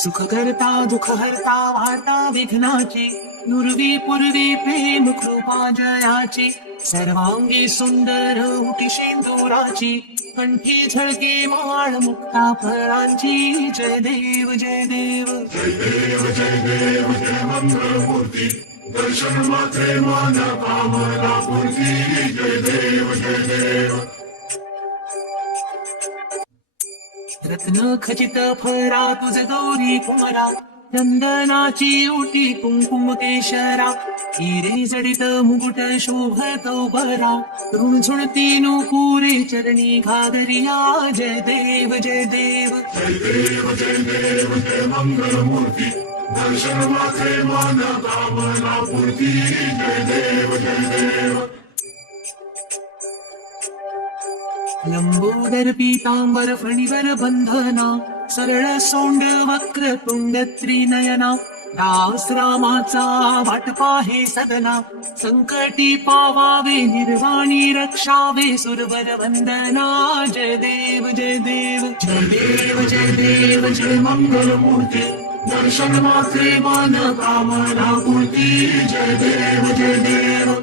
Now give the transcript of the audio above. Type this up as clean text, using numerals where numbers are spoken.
सुख करता दुःख हरता वार्ता विघ्नाची, नुरवी पूर्वी प्रेम कृपा जयाची, सर्वांगी सुंदर उटी शेंदुराची, कंठी झळके माळ मुक्ता फळांची. जय देव जय देव जय देव जय देव जय मंगलमूर्ती, दर्शन मात्रे मन कामना पूर्ती. जय देव जय देव. रत्न खचित फरा तुझ गौरी कुमारा, नंदनाची ओटी कुंकुम केशरा, हिरे जडित मुकुट शोभतो बरा, रुणझुणती नुपुरे चरणी घागरिया. जय देव जय देव जय देव जय देव जय मंगलमूर्ती, दर्शन मात्रे मन कामना पूर्ती. जय देव जय देव. लंबोदर पीतांबर फणीवर बंधना, सरळ सोंड वक्र तुंड त्रिनयना, दास रामाचा वाटपा हे सदना, संकटी पावावे निर्वाणी रक्षावे सुरवर वंदना. जय देव जय देव जय देव जय देव जय मंगलमूर्ती, दर्शन मात्रे मन कामना पूर्ती. जय देव जय देव.